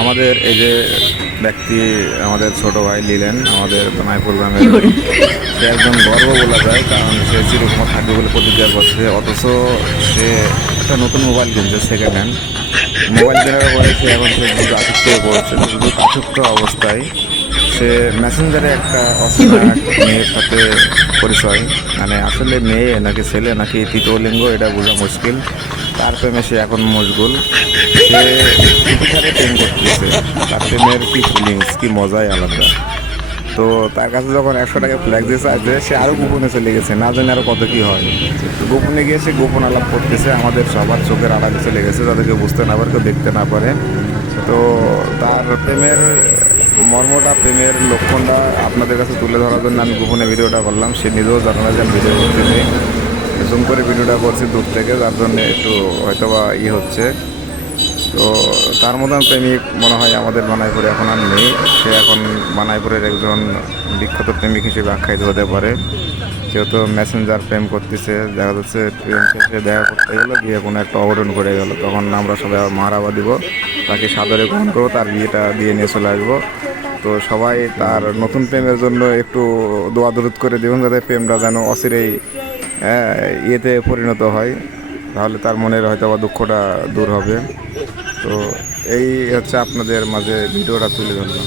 আমাদের এই যে ব্যক্তি, আমাদের ছোট ভাই লিলেন, আমাদের মাইপুর গ্রামের, সে একজন গর্ব বলা যায়, কারণ সে চিরকুমার থাকবে বলে প্রতিজ্ঞা করছে। অথচ সে একটা নতুন মোবাইল কিনছে, সেকেন্ড হ্যান্ড মোবাইল কেনার পরে সে এখন ফেসবুক আসক্ত হয়ে পড়েছে। ফেসবুক আসক্ত অবস্থায় সে মেসেঞ্জারে একটা অচেনা এক মেয়ের সাথে পরিচয়, মানে আসলে মেয়ে নাকি ছেলে নাকি তৃতীয় লিঙ্গ এটা বোঝা মুশকিল। তার প্রেমে সে এখন মশগুল। সে চুপিসারে প্রেম করতেছে। তার প্রেমের কি ফিলিংস, কি মজাই আলাদা। তো তার কাছে যখন 100 টাকা ফ্ল্যাগ দিয়ে চাইছে, সে আরও গোপনে চলে গেছে, না জানি আরও কত কি হয়। গোপনে গিয়ে সে গোপন আলাপ করতেছে, আমাদের সবার চোখের আড়ালে চলে গেছে, যাতে কেউ বুঝতে না পারে, কেউ দেখতে না পারে। তো তার প্রেমের মর্মটা, প্রেমের লক্ষণটা আপনাদের কাছে তুলে ধরার জন্য আমি গোপনে ভিডিওটা করলাম। সে নিজেও জানে না যে আমি ভিডিও করতেছি, জুম করে ভিডিওটা করছি দূর থেকে, যার জন্য একটু হয়তোবা হচ্ছে। তো তার মতন প্রেমিক মনে হয় আমাদের বানাইপুরে এখন আর নেই। সে এখন বানাইপুরের একজন বিখ্যাত প্রেমিক হিসেবে আখ্যায়িত হতে পারে। যেহেতু মেসেঞ্জার প্রেম করতেছে, দেখা যাচ্ছে প্রেম শেষে দেখা করতে গেলো, গিয়ে কোনো একটা অঘটন করে গেল, তখন আমরা সবাই মারাবা দিব, তাকে সাদরে গ্রহণ করবো, তার বিয়েটা দিয়ে নিয়ে চলে আসবো। তো সবাই তার নতুন প্রেমের জন্য একটু দোয়া দরুদ করে দেবেন, যাতে প্রেমটা যেন অচিরেই ইয়েতে পরিণত হয়, তাহলে তার মনের হয়তো বা দুঃখটা দূর হবে। তো এই হচ্ছে আপনাদের মাঝে ভিডিওটা তুলে ধরলাম।